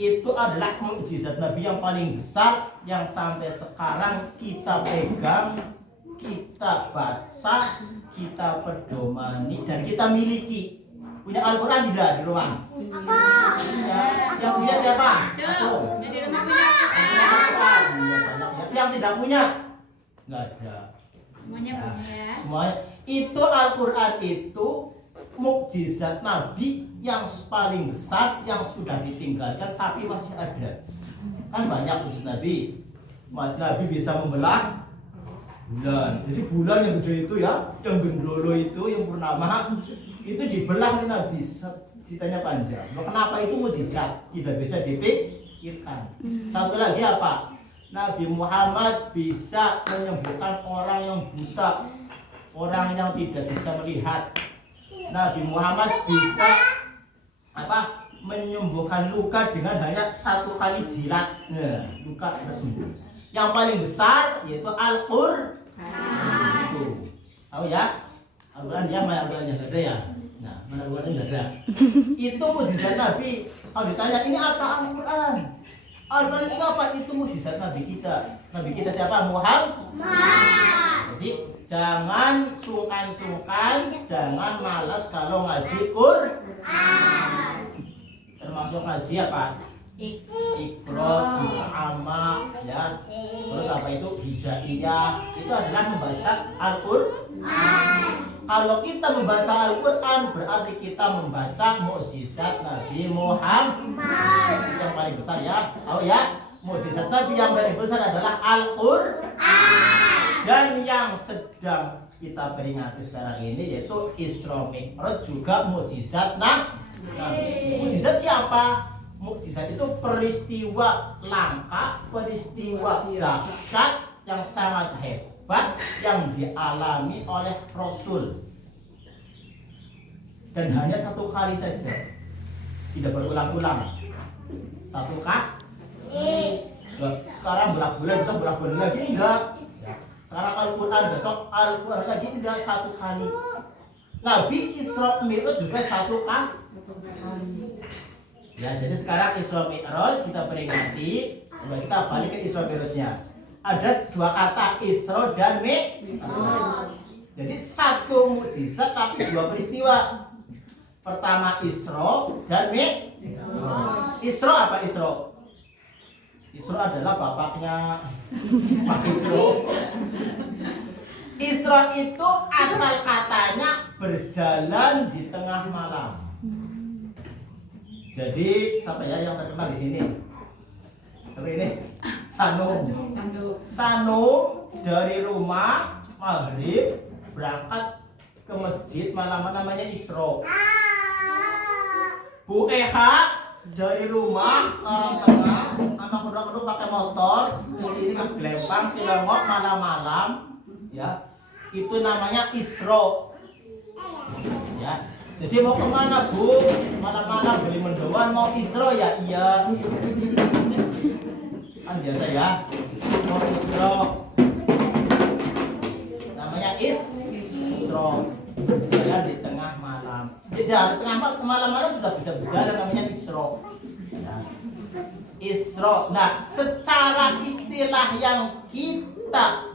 itu adalah mukjizat Nabi yang paling besar yang sampai sekarang kita pegang, kita baca, kita pedomani dan kita miliki. Punya Al-Quran tidak di rumah? Ya. Yang punya siapa? Aku. Yang tidak punya? Nggak ada. Semuanya punya ya. Semuanya. Itu Al-Quran itu mukjizat Nabi yang paling besar yang sudah ditinggalkan tapi masih ada. Kan banyak musuh Nabi. Nabi bisa membelah bulan. Jadi bulan yang gede itu ya, yang gendolo itu, yang purnama itu dibelah oleh Nabi. Ceritanya panjang. Loh, kenapa itu mukjizat? Tidak bisa dipikirkan. Satu lagi apa? Nabi Muhammad bisa menyembuhkan orang yang buta, orang yang tidak bisa melihat. Nabi Muhammad bisa apa? Menyembuhkan luka dengan hanya satu kali jilat. Nah, luka sembuh. Yang paling besar yaitu Al-Qur'an. Itu. Tahu ya? Al-Quran dia mana Al-Qurannya enggak ada ya? Nah, mana Al-Qurannya enggak ada. Itu mukjizat Nabi. Kalau ditanya ini apa Al-Quran? Al-Quran itu apa? Itu mukjizat Nabi kita. Nabi kita siapa? Muhammad. Jadi jangan sungkan-sungkan, jangan malas kalau ngaji Quran. Termasuk ngaji apa? Iqra, juz amma, ya. Terus apa itu? Hijaiyah. Itu adalah membaca Al-Quran. Kalau kita membaca Al-Quran berarti kita membaca mukjizat Nabi Muhammad. Yang paling besar ya. Tahu ya? Mukjizat Nabi yang paling besar adalah Al-Quran. Dan yang sedang kita peringati sekarang ini yaitu Isra Mi'raj juga mukjizat Nabi. Mukjizat siapa? Mukjizat itu peristiwa langka, peristiwa dahsyat yang sangat hebat yang dialami oleh Rasul. Dan hanya satu kali saja. Tidak berulang-ulang. Satu kali. Sekarang berapa-bulan, besok berapa-bulan lagi enggak. Sekarang Al-Quran, besok Al-Quran lagi enggak, satu kali. Nabi Isra Mi'raj juga satu kali. Ya, jadi sekarang Isra Mi'raj kita peringati. Coba kita balik ke Isra Mi'rajnya. Ada dua kata, Isra dan Mi'raj. Jadi satu mukjizat tapi dua peristiwa. Pertama Isra dan Mi'raj. Isra apa Isra? Isra adalah bapaknya Pak Isra. Isra itu asal katanya berjalan di tengah malam. Jadi siapa ya yang terkenal di sini? Seperti ini, Sano dari rumah maghrib berangkat ke masjid malaman namanya Isra. Bu Eha dari rumah orang tengah anak kuda-kuda pakai motor ke sini ke Glempang Cilengok malam-malam, ya itu namanya Isra. Ya. Jadi mau kemana Bu? Malam-malam beli mendoan mau Isra ya? Iya. Kan biasa ya. Mau Isra. Namanya Isra. Saya di tengah malam. Jadi harus tengah malam sudah bisa berjalan namanya Isra. Ya. Isra. Nah, secara istilah yang kita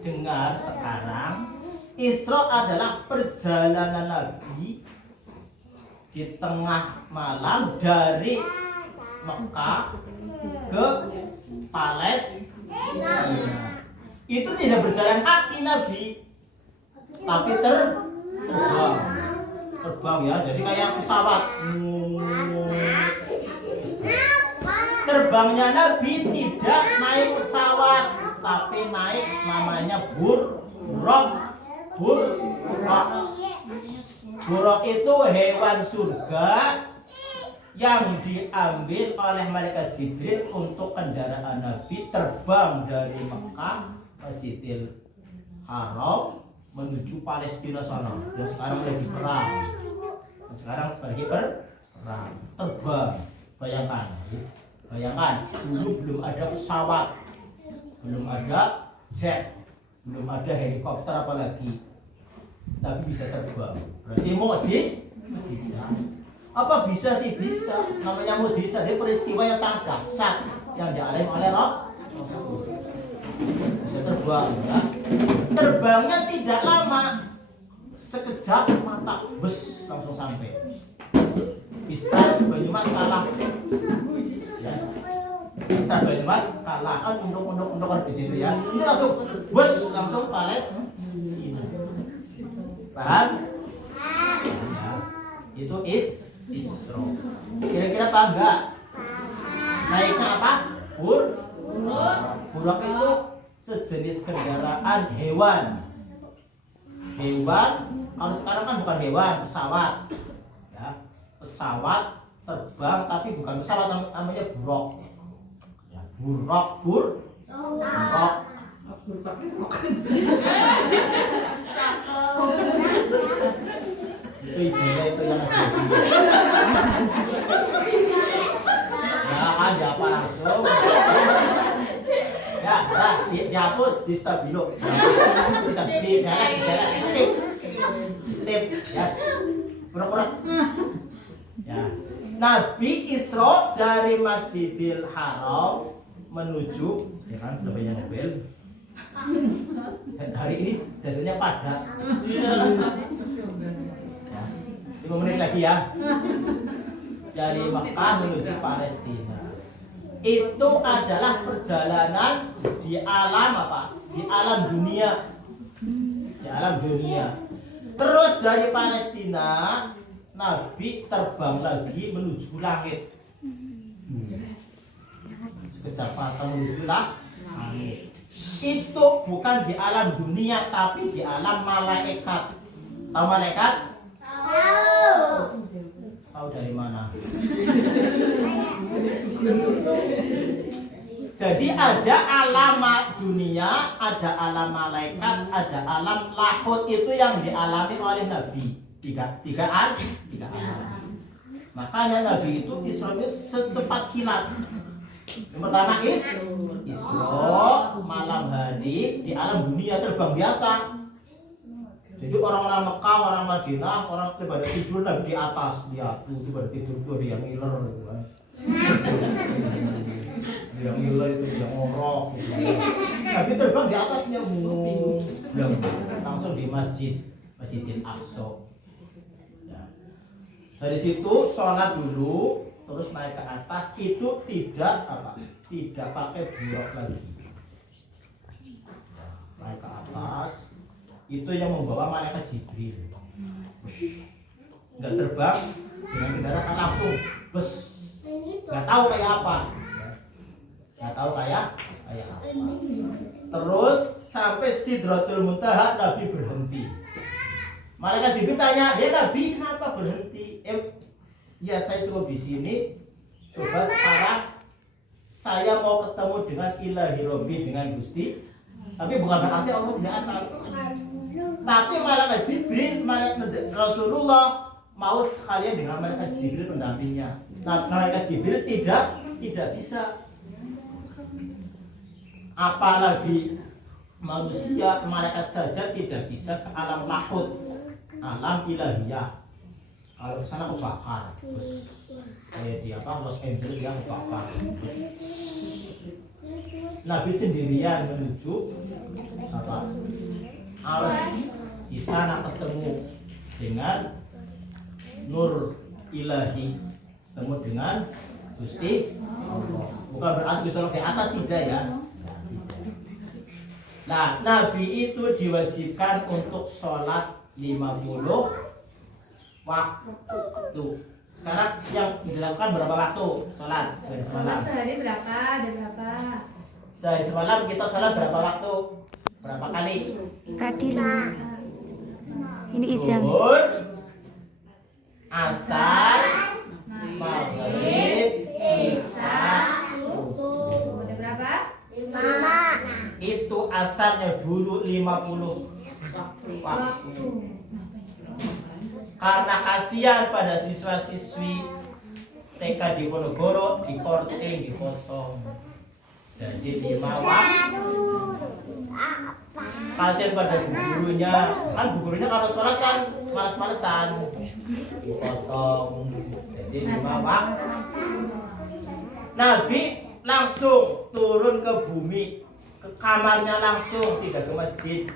dengar sekarang, Isra adalah perjalanan Nabi di tengah malam dari Mekah ke Palestina. Itu tidak berjalan kaki Nabi, tapi terbang ya. Jadi kayak pesawat. Terbangnya Nabi tidak naik pesawat, tapi naik namanya buraq. Buraq itu hewan surga yang diambil oleh malaikat Jibril untuk kendaraan Nabi terbang dari Mekah Masjidil Haram menuju Palestina sana. Ya sekarang lagi perang. Sekarang pergi perang, terbang. Bayangkan, dulu belum ada pesawat, belum ada jet, belum ada helikopter apalagi. Tapi bisa terbang. Berarti mukjizat. Apa bisa sih? Bisa. Namanya mukjizat, dia peristiwa yang sangat dahsyat yang dialami oleh Roh. Bisa terbang, ya. Terbangnya tidak lama, sekejap mata, bus langsung sampai. Istar Banyumas kalah. Ya. Istar Banyumas kalah kan untuk di situ ya. Ini langsung bus langsung Palestina. Paham? Ya. Itu Isra. Kira-kira paham enggak? Naiknya apa? Buruk itu sejenis kendaraan hewan. Hewan, kalau sekarang kan bukan hewan, pesawat. Ya, pesawat terbang tapi bukan pesawat, namanya buruk. Ya, buruk. Itu ibunya itu yang ada. Ya, ada apa langsung? Ya, dihapus di stabilo. Bisa jalan, step, ya. Pura-pura. Ya. Nabi Isra dari Masjidil Haram menuju, ya kan, namanya mobil. Dan hari ini jadinya padat. Ya. 5 menit lagi ya. Dari Makkah menuju Palestina. Itu adalah perjalanan di alam apa? Di alam dunia. Di alam dunia. Terus dari Palestina Nabi terbang lagi menuju langit. Sekejap mata menuju langit. Itu bukan di alam dunia tapi di alam malaikat. Tahu malaikat? Tahu dari mana? Jadi ada alam dunia, ada alam malaikat, ada alam lahut. Itu yang dialami oleh Nabi. Tiga alam. Makanya Nabi itu Isra secepat kilat. Yang pertama Isra malam hari di alam dunia, terbang biasa. Jadi orang-orang Mekah, orang Madinah, orang pada tidur Nabi di atas, dia tuh pada tidur tuh dia ngiler gitu kan. Dia ngiler itu dia ngorok gitu. Nabi terbang di atasnya langsung di Masjidil Aqsa. Ya. Dari situ sholat dulu, terus naik ke atas. Itu tidak pakai buruk lagi. Naik ke atas. Itu yang membawa malaikat Jibril. Nggak terbang dengan kendaraan langsung bus. Nggak tahu kayak apa. Nggak tahu kayak apa. Terus sampai Sidratul Muntaha Nabi berhenti. Malaikat Jibril tanya, "Ya Nabi, kenapa berhenti?" Ya saya cukup di sini. Coba sekarang saya mau ketemu dengan Ilahi Robbi, dengan Gusti. Tapi bukan berarti Allah di atas. Tapi malaikat Jibril, malaikat Rasulullah mau sekalian dengan malaikat Jibril pendampingnya. Nah, malaikat Jibril tidak bisa. Apalagi manusia, malaikat saja tidak bisa ke alam lahut, alam ilahiyah. Kalau ke sana kebakar. Terus kayak di Los Angeles yang kebakar. Nabi sendirian menuju harus di sana ketemu dengan nur ilahi, ketemu dengan Gusti Allah. Bukan berarti Gusti Allah di atas tidak ya. Nah, Nabi itu diwajibkan untuk sholat 50 waktu. Sekarang yang dilakukan berapa waktu sholat sehari semalam? Sehari berapa? Ada berapa? Sehari semalam kita sholat berapa waktu? Berapa kali? Tadi lah. Ini izin. Zuhur, asar, maghrib, isya, subuh. Ada berapa? 5. Itu asalnya dulu 50 waktu. Karena kasihan pada siswa-siswi TK di Ponorogo, di korting, dipotong. Jadi 5 waktu. Kasihan pada gurunya, kan gurunya kalau sholat kan malas-malesan, dipotong. Jadi 5 waktu. Nabi langsung turun ke bumi, ke kamarnya langsung, tidak ke masjid.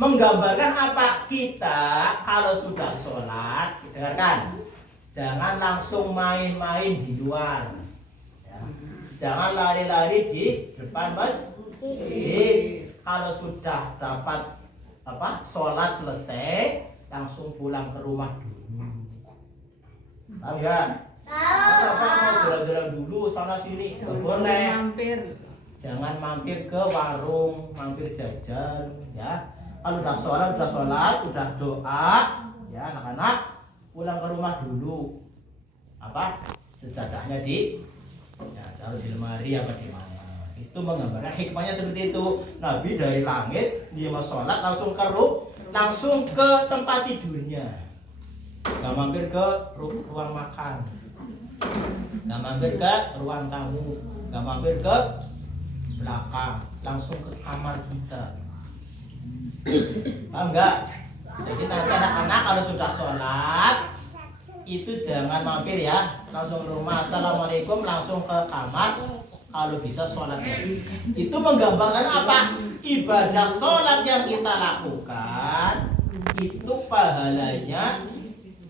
Menggambarkan apa? Kita kalau sudah sholat, dengarkan, jangan langsung main-main di luar, ya. Jangan lari-lari di depan masjid. Kalau sudah dapat sholat selesai, langsung pulang ke rumah dulu. Tahu ya? Apa mau jalan-jalan dulu sana sini, nggak boleh. Jangan mampir ke warung, mampir jajan, ya. Kalau udah sholat, udah doa, ya anak-anak pulang ke rumah dulu. Sejadahnya taruh di lemari apa di mana. Itu menggambarkan hikmahnya seperti itu. Nabi dari langit dia mau sholat langsung ke tempat tidurnya. Gak mampir ke ruang makan, gak mampir ke ruang tamu, gak mampir ke belakang, langsung ke kamar kita. Paham enggak? Jadi nanti anak-anak kalau sudah sholat itu jangan mampir ya, langsung ke rumah, assalamualaikum, langsung ke kamar. Kalau bisa sholat lagi. Itu menggambarkan apa? Ibadah sholat yang kita lakukan itu pahalanya,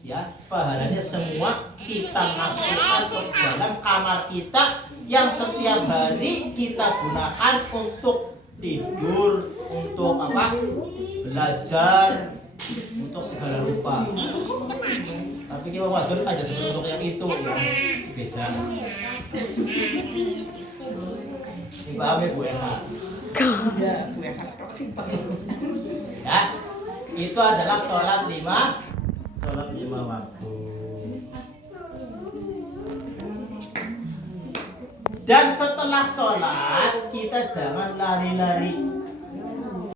ya pahalanya semua kita masukkan ke dalam kamar kita yang setiap hari kita gunakan untuk tidur, untuk belajar, untuk segala rupa. Tapi kita wajar aja seperti untuk yang itu ya beda. Dipahami ya Bu Eka? Ya, Bu Eka. Ya, itu adalah sholat lima waktu. Dan setelah sholat kita jangan lari-lari.